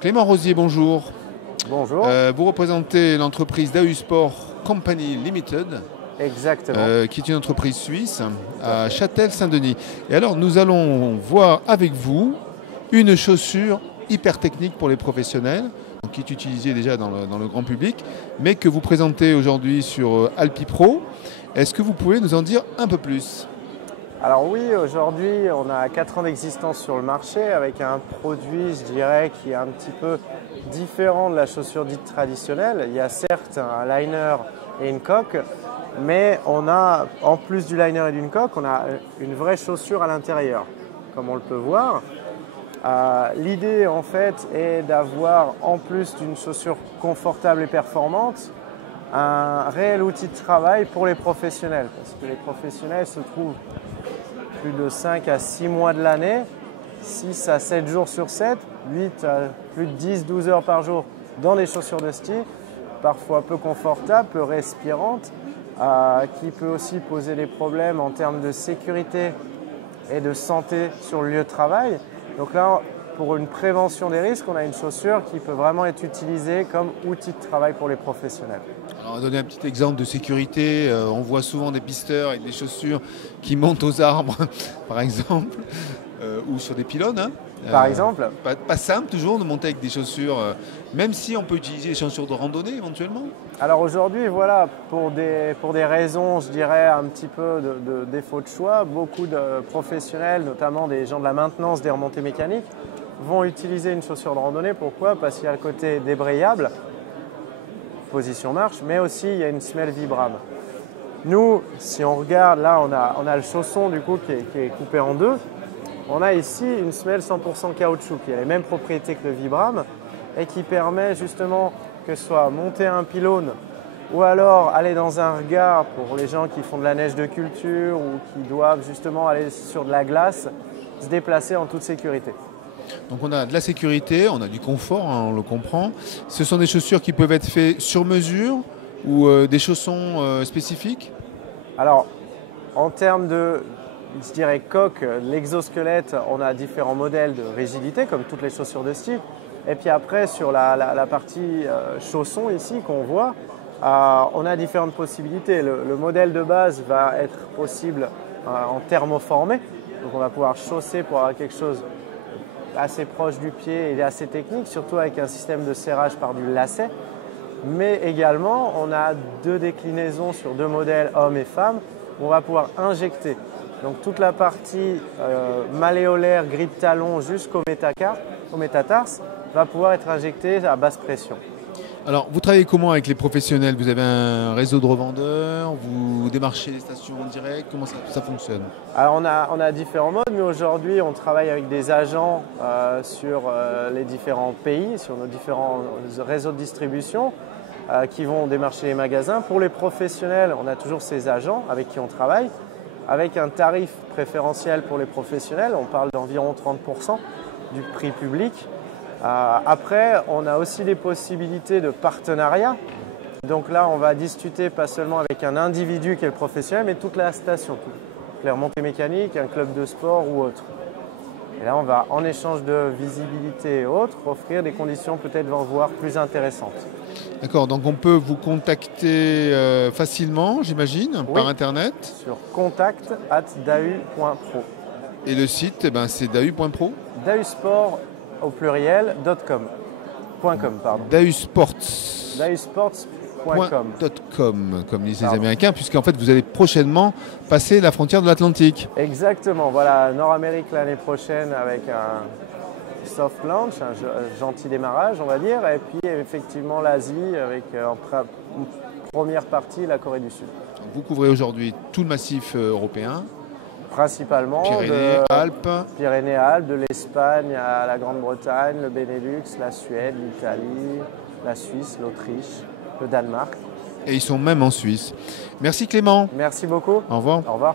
Clément Rosier, bonjour. Bonjour. Vous représentez l'entreprise Dahu Sport Company Limited, Exactement. qui est une entreprise suisse à Châtel-Saint-Denis. Et alors, nous allons voir avec vous une chaussure hyper technique pour les professionnels, donc qui est utilisée déjà dans le grand public, mais que vous présentez aujourd'hui sur Alpipro. Est-ce que vous pouvez nous en dire un peu plus? Alors oui, aujourd'hui, on a 4 ans d'existence sur le marché avec un produit, je dirais, qui est un petit peu différent de la chaussure dite traditionnelle. Il y a certes un liner et une coque, mais on a, en plus du liner et d'une coque, on a une vraie chaussure à l'intérieur, comme on le peut voir. L'idée, en fait, est d'avoir, en plus d'une chaussure confortable et performante, un réel outil de travail pour les professionnels. Parce que les professionnels se trouvent plus de 5 à 6 mois de l'année, 6 à 7 jours sur 7, 8 à plus de 10-12 heures par jour dans des chaussures de ski, parfois peu confortables, peu respirantes, qui peut aussi poser des problèmes en termes de sécurité et de santé sur le lieu de travail. Donc là, pour une prévention des risques, on a une chaussure qui peut vraiment être utilisée comme outil de travail pour les professionnels. Alors, on va donner un petit exemple de sécurité. On voit souvent des pisteurs avec des chaussures qui montent aux arbres, par exemple, ou sur des pylônes. Hein. Par exemple, Pas simple toujours de monter avec des chaussures, même si on peut utiliser les chaussures de randonnée éventuellement. alors aujourd'hui, voilà, pour des raisons, je dirais, un petit peu de défaut de choix, beaucoup de professionnels, notamment des gens de la maintenance des remontées mécaniques, vont utiliser une chaussure de randonnée. Pourquoi? Parce qu'il y a le côté débrayable, position marche, mais aussi il y a une semelle vibrable. Nous, si on regarde, là, on a le chausson du coup qui est coupé en deux. On a ici une semelle 100% caoutchouc qui a les mêmes propriétés que le Vibram et qui permet justement que ce soit monter un pylône ou alors aller dans un regard pour les gens qui font de la neige de culture ou qui doivent justement aller sur de la glace, se déplacer en toute sécurité. Donc on a de la sécurité, on a du confort, hein, on le comprend. Ce sont des chaussures qui peuvent être faites sur mesure ou des chaussons spécifiques? Alors, en termes de, je dirais, coque, l'exosquelette, on a différents modèles de rigidité, comme toutes les chaussures de ski. Et puis après, sur la partie chausson ici qu'on voit, on a différentes possibilités. Le modèle de base va être possible en thermoformé. Donc on va pouvoir chausser pour avoir quelque chose assez proche du pied et assez technique, surtout avec un système de serrage par du lacet. Mais également, on a 2 déclinaisons sur 2 modèles hommes et femmes où on va pouvoir injecter. Donc toute la partie malléolaire, grille de talon jusqu'au métatarse va pouvoir être injectée à basse pression. Alors vous travaillez comment avec les professionnels? Vous avez un réseau de revendeurs? Vous démarchez les stations en direct? Comment ça fonctionne? Alors on a différents modes, mais aujourd'hui on travaille avec des agents sur les différents pays, sur nos différents réseaux de distribution qui vont démarcher les magasins. Pour les professionnels, on a toujours ces agents avec qui on travaille, avec un tarif préférentiel pour les professionnels. On parle d'environ 30% du prix public. Après, on a aussi des possibilités de partenariat. Donc là, on va discuter pas seulement avec un individu qui est le professionnel, mais toute la station, toutes les remontées mécaniques, un club de sport ou autre. Et là, on va, en échange de visibilité et autres, offrir des conditions peut-être voire plus intéressantes. D'accord, donc on peut vous contacter facilement, j'imagine, Oui, par Internet. sur contact@dahu.pro. Et le site, eh ben, c'est dahu.pro. Dahusport au pluriel .com. Pardon. Dahusports. Dahusports.com. Comme disent les Américains, puisqu'en fait vous allez prochainement passer la frontière de l'Atlantique. Exactement, voilà, Nord-Amérique l'année prochaine avec un soft launch, un gentil démarrage on va dire, et puis effectivement l'Asie avec en première partie la Corée du Sud. Vous couvrez aujourd'hui tout le massif européen. Principalement Pyrénées-Alpes, de l'Espagne à la Grande-Bretagne, le Benelux, la Suède, l'Italie, la Suisse, l'Autriche, le Danemark. Et ils sont même en Suisse. Merci Clément. Merci beaucoup. Au revoir. Au revoir.